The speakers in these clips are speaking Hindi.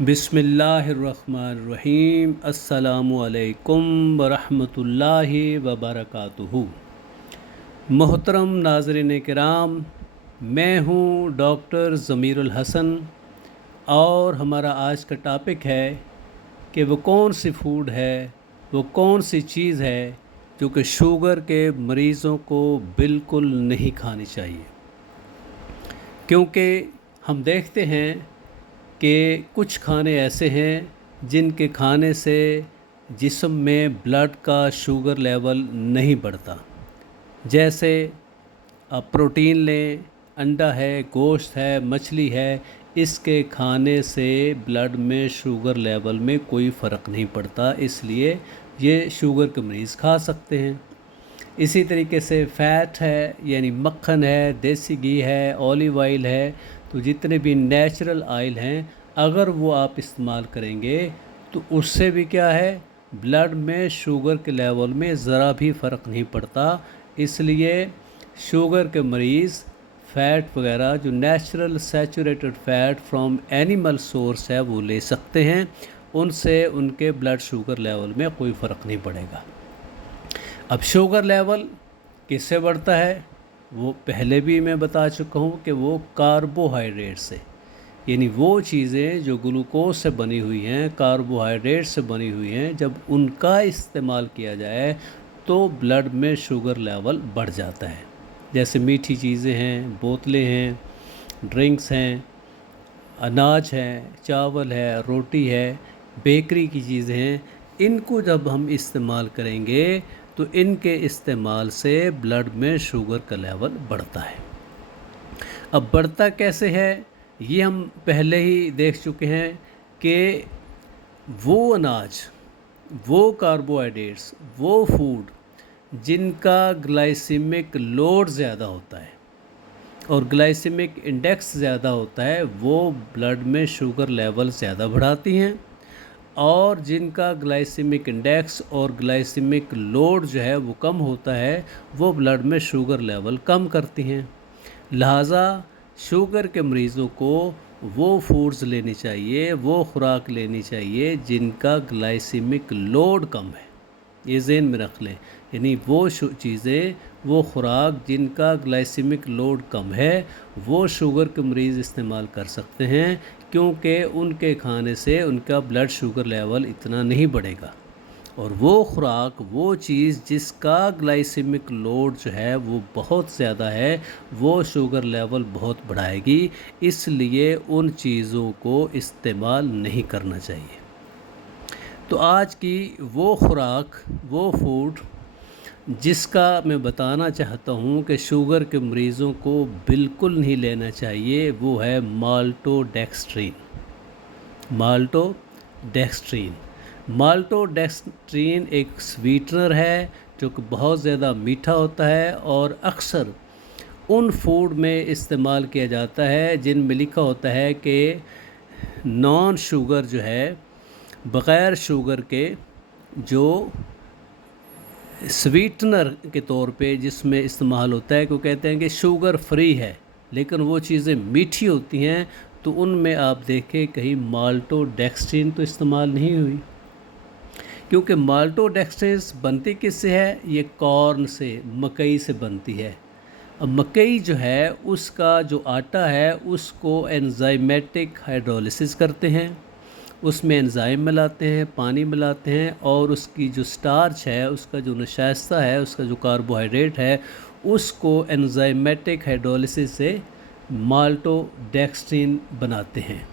बिस्मिल्लाहिर्रहमानिर्रहीम। अस्सलामुअलैकुम वरहमतुल्लाहि वबरकातुहू। मोहतरम नाज़रीन किराम, मैं हूँ डॉक्टर ज़मीरुल हसन और हमारा आज का टॉपिक है कि वो कौन सी फूड है, वो कौन सी चीज़ है जो कि शुगर के मरीज़ों को बिल्कुल नहीं खानी चाहिए। क्योंकि हम देखते हैं कि कुछ खाने ऐसे हैं जिनके खाने से जिस्म में ब्लड का शुगर लेवल नहीं बढ़ता। जैसे आप प्रोटीन लें, अंडा है, गोश्त है, मछली है, इसके खाने से ब्लड में शुगर लेवल में कोई फ़र्क नहीं पड़ता, इसलिए ये शुगर के मरीज़ खा सकते हैं। इसी तरीके से फ़ैट है, यानी मक्खन है, देसी घी है, ऑलिव ऑयल है, तो जितने भी नेचुरल ऑयल हैं अगर वो आप इस्तेमाल करेंगे तो उससे भी क्या है, ब्लड में शुगर के लेवल में ज़रा भी फ़र्क नहीं पड़ता। इसलिए शुगर के मरीज़ फ़ैट वगैरह जो natural saturated fat from animal source है वो ले सकते हैं, उनसे उनके ब्लड शुगर लेवल में कोई फ़र्क नहीं पड़ेगा। अब शुगर लेवल किससे बढ़ता है, वो पहले भी मैं बता चुका हूँ कि वो कार्बोहाइड्रेट से, यानी वो चीज़ें जो ग्लूकोज से बनी हुई हैं, कार्बोहाइड्रेट से बनी हुई हैं, जब उनका इस्तेमाल किया जाए तो ब्लड में शुगर लेवल बढ़ जाता है। जैसे मीठी चीज़ें हैं, बोतलें हैं, ड्रिंक्स हैं, अनाज है, चावल है, रोटी है, बेकरी की चीज़ें हैं, इनको जब हम इस्तेमाल करेंगे तो इनके इस्तेमाल से ब्लड में शुगर का लेवल बढ़ता है। अब बढ़ता कैसे है ये हम पहले ही देख चुके हैं कि वो अनाज, वो कार्बोहाइड्रेट्स, वो फूड जिनका ग्लाइसेमिक लोड ज़्यादा होता है और ग्लाइसेमिक इंडेक्स ज़्यादा होता है, वो ब्लड में शुगर लेवल ज़्यादा बढ़ाती हैं, और जिनका ग्लाइसेमिक इंडेक्स और ग्लाइसेमिक लोड जो है वो कम होता है, वो ब्लड में शुगर लेवल कम करती हैं। लिहाजा शुगर के मरीज़ों को वो फूड्स लेनी चाहिए, वो खुराक लेनी चाहिए जिनका ग्लाइसेमिक लोड कम है। ये ज़हन में रख लें, यानी वो चीज़ें, वो खुराक जिनका ग्लाइसेमिक लोड कम है, वो शुगर के मरीज़ इस्तेमाल कर सकते हैं, क्योंकि उनके खाने से उनका ब्लड शुगर लेवल इतना नहीं बढ़ेगा। और वो खुराक, वो चीज़ जिसका ग्लाइसेमिक लोड जो है वो बहुत ज़्यादा है, वो शुगर लेवल बहुत बढ़ाएगी, इसलिए उन चीज़ों को इस्तेमाल नहीं करना चाहिए। तो आज की वो खुराक, वो फूड जिसका मैं बताना चाहता हूँ कि शुगर के मरीज़ों को बिल्कुल नहीं लेना चाहिए, वो है माल्टोडेक्स्ट्रीन। माल्टोडेक्स्ट्रीन माल्टोडेक्स्ट्रीन एक स्वीटनर है जो कि बहुत ज़्यादा मीठा होता है और अक्सर उन फूड में इस्तेमाल किया जाता है जिनमें लिखा होता है कि नॉन शुगर जो है, बग़ैर शुगर के जो स्वीटनर के तौर पे जिसमें इस्तेमाल होता है, क्यों कहते हैं कि शुगर फ्री है, लेकिन वो चीज़ें मीठी होती हैं, तो उनमें आप देखें कहीं माल्टोडेक्स्ट्रीन तो इस्तेमाल नहीं हुई। क्योंकि माल्टोडेक्स्ट्रीन बनती किससे है, ये कॉर्न से, मकई से बनती है। अब मकई जो है उसका जो आटा है उसको एंजाइमेटिक हाइड्रोलिसिस करते हैं, उसमें एंजाइम मिलाते हैं, पानी मिलाते हैं, और उसकी जो स्टार्च है, उसका जो नशास्ता है, उसका जो कार्बोहाइड्रेट है, उसको एंजाइमेटिक हाइड्रोलिसिस से माल्टोडेक्स्ट्रीन बनाते हैं।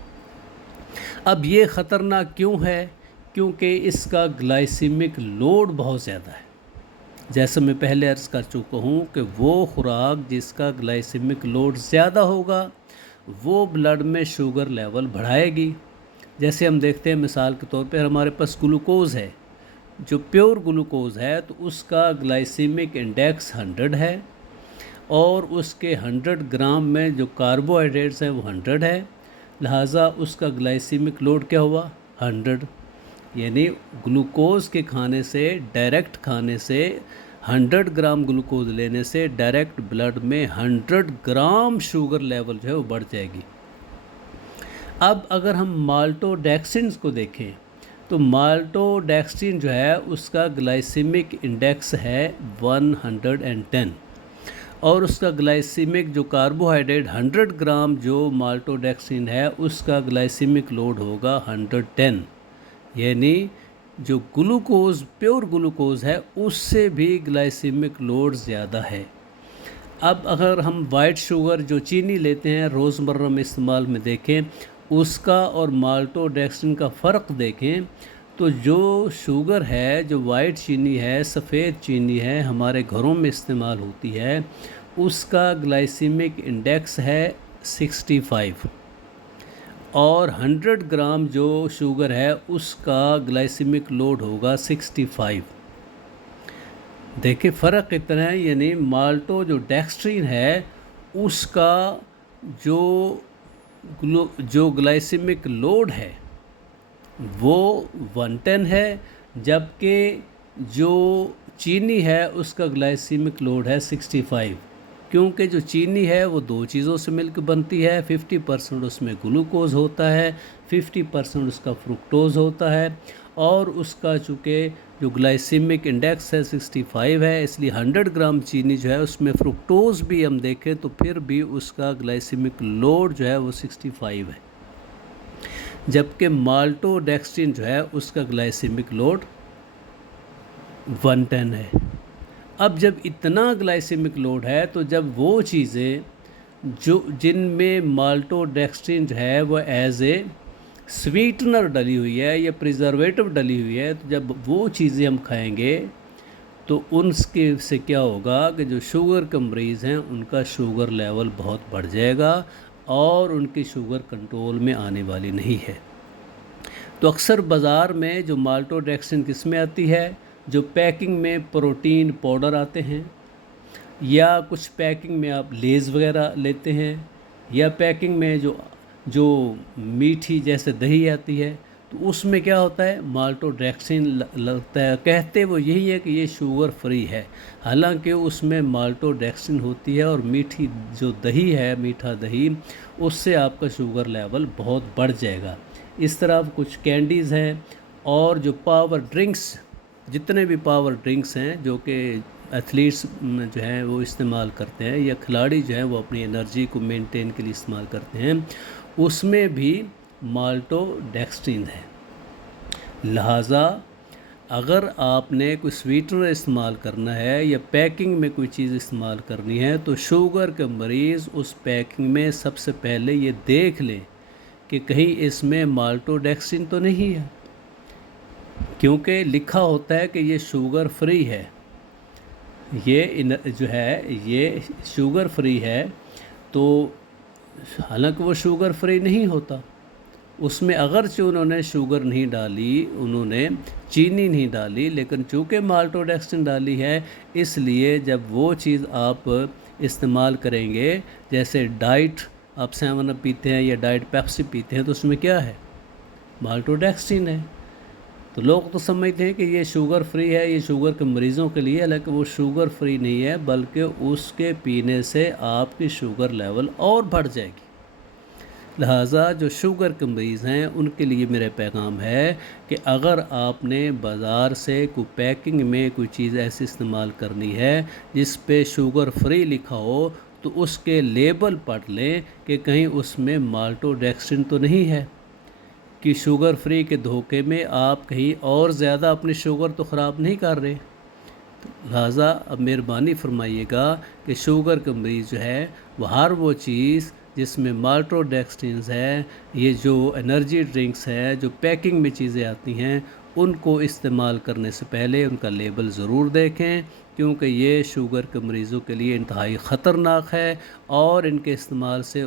अब ये ख़तरनाक क्यों है, क्योंकि इसका ग्लाइसेमिक लोड बहुत ज़्यादा है। जैसे मैं पहले अर्ज़ कर चुका हूँ कि वो खुराक जिसका ग्लाइसेमिक लोड ज़्यादा होगा वो ब्लड में शुगर लेवल बढ़ाएगी। जैसे हम देखते हैं मिसाल के तौर पर हमारे पास ग्लूकोज़ है, जो प्योर ग्लूकोज़ है तो उसका ग्लाइसेमिक इंडेक्स 100 है, और उसके 100 ग्राम में जो कार्बोहाइड्रेट्स हैं वो 100 है, लिहाजा उसका ग्लाइसेमिक लोड क्या हुआ, 100। यानी ग्लूकोज़ के खाने से, डायरेक्ट खाने से, 100 ग्राम ग्लूकोज लेने से डायरेक्ट ब्लड में 100 ग्राम शुगर लेवल जो है वो बढ़ जाएगी। अब अगर हम माल्टोडेक्सिन को देखें तो माल्टोडेक्सिन जो है उसका ग्लाइसेमिक इंडेक्स है 110 और उसका ग्लाइसेमिक जो कार्बोहाइड्रेट 100 ग्राम जो माल्टोडेक्सिन है उसका ग्लाइसेमिक लोड होगा 110, यानी जो ग्लूकोज प्योर ग्लूकोज है उससे भी ग्लाइसेमिक लोड ज़्यादा है। अब अगर हम वाइट शुगर जो चीनी लेते हैं रोज़मर्रा में इस्तेमाल में देखें उसका और माल्टोडेक्सिन का फ़र्क देखें तो जो शुगर है, जो वाइट चीनी है, सफ़ेद चीनी है, हमारे घरों में इस्तेमाल होती है, उसका ग्लाइसेमिक इंडेक्स है 65 और 100 ग्राम जो शुगर है उसका ग्लाइसेमिक लोड होगा 65। देखिए फ़र्क कितना है, यानी माल्टो जो डेक्स्ट्रीन है उसका जो ग्लाइसेमिक लोड है वो 110 है, जबकि जो चीनी है उसका ग्लाइसेमिक लोड है 65। क्योंकि जो चीनी है वो दो चीज़ों से मिलकर बनती है, 50% उसमें ग्लूकोज होता है, 50% उसका फ्रुक्टोज होता है और उसका चूँकि जो ग्लाइसेमिक इंडेक्स है 65 है, इसलिए 100 ग्राम चीनी जो है उसमें फ्रुक्टोज भी हम देखें तो फिर भी उसका ग्लाइसेमिक लोड जो है वो 65 है, जबकि माल्टोडेक्स्ट्रिन जो है उसका ग्लाइसेमिक लोड 110 है। अब जब इतना ग्लाइसेमिक लोड है तो जब वो चीज़ें जो जिनमें माल्टोडेक्स्ट्रिन जो है वो एज ए स्वीटनर डली हुई है या प्रिजर्वेटिव डली हुई है, तो जब वो चीज़ें हम खाएंगे तो उनके से क्या होगा कि जो शुगर के मरीज़ हैं उनका शुगर लेवल बहुत बढ़ जाएगा और उनकी शुगर कंट्रोल में आने वाली नहीं है। तो अक्सर बाज़ार में जो माल्टोडेक्स्ट्रिन किस में आती है, जो पैकिंग में प्रोटीन पाउडर आते हैं या कुछ पैकिंग में आप लेज़ वगैरह लेते हैं या पैकिंग में जो मीठी जैसे दही आती है तो उसमें क्या होता है माल्टोडेक्स्ट्रिन लगता है। कहते वो यही है कि ये शुगर फ्री है, हालांकि उसमें माल्टोडेक्स्ट्रिन होती है और मीठी जो दही है, मीठा दही, उससे आपका शुगर लेवल बहुत बढ़ जाएगा। इस तरह कुछ कैंडीज़ हैं और जो पावर ड्रिंक्स, जितने भी पावर ड्रिंक्स हैं जो कि एथलीट्स जो हैं वो इस्तेमाल करते हैं या खिलाड़ी जो हैं वो अपनी एनर्जी को मेंटेन के लिए इस्तेमाल करते हैं, उसमें भी माल्टोडेक्स्ट्रिन है। लिहाजा अगर आपने कोई स्वीटनर इस्तेमाल करना है या पैकिंग में कोई चीज़ इस्तेमाल करनी है तो शुगर के मरीज़ उस पैकिंग में सबसे पहले ये देख लें कि कहीं इसमें माल्टोडेक्स्ट्रिन तो नहीं है, क्योंकि लिखा होता है कि ये शुगर फ्री है, ये जो है ये शुगर फ्री है, तो हालांकि वो शुगर फ्री नहीं होता। उसमें अगरचे उन्होंने शुगर नहीं डाली, उन्होंने चीनी नहीं डाली, लेकिन चूँकि माल्टोडेक्स्ट्रिन डाली है इसलिए जब वो चीज़ आप इस्तेमाल करेंगे, जैसे डाइट आप 7 अप पीते हैं या डाइट पेप्सी पीते हैं तो उसमें क्या है माल्टोडेक्स्ट्रिन है। तो लोग तो समझते हैं कि ये शुगर फ्री है, ये शुगर के मरीज़ों के लिए, हालांकि वो शुगर फ्री नहीं है बल्कि उसके पीने से आपकी शुगर लेवल और बढ़ जाएगी। लिहाजा जो शुगर के मरीज़ हैं उनके लिए मेरा पैगाम है कि अगर आपने बाज़ार से कोई पैकिंग में कोई चीज़ ऐसी इस्तेमाल करनी है जिस पे शुगर फ्री लिखा हो तो उसके लेबल पढ़ लें कि कहीं उसमें माल्टोडेक्स्ट्रिन तो नहीं है, कि शुगर फ्री के धोखे में आप कहीं और ज़्यादा अपनी शुगर तो ख़राब नहीं कर रहे। लिहाजा अब मेहरबानी फरमाइएगा कि शुगर के मरीज़ जो है वह हर वो चीज़ जिसमें माल्टोडेक्स्ट्रिन है, ये जो एनर्जी ड्रिंक्स है, जो पैकिंग में चीज़ें आती हैं, उनको इस्तेमाल करने से पहले उनका लेबल ज़रूर देखें, क्योंकि ये शुगर के मरीज़ों के लिए इंतहाई ख़तरनाक है और इनके इस्तेमाल से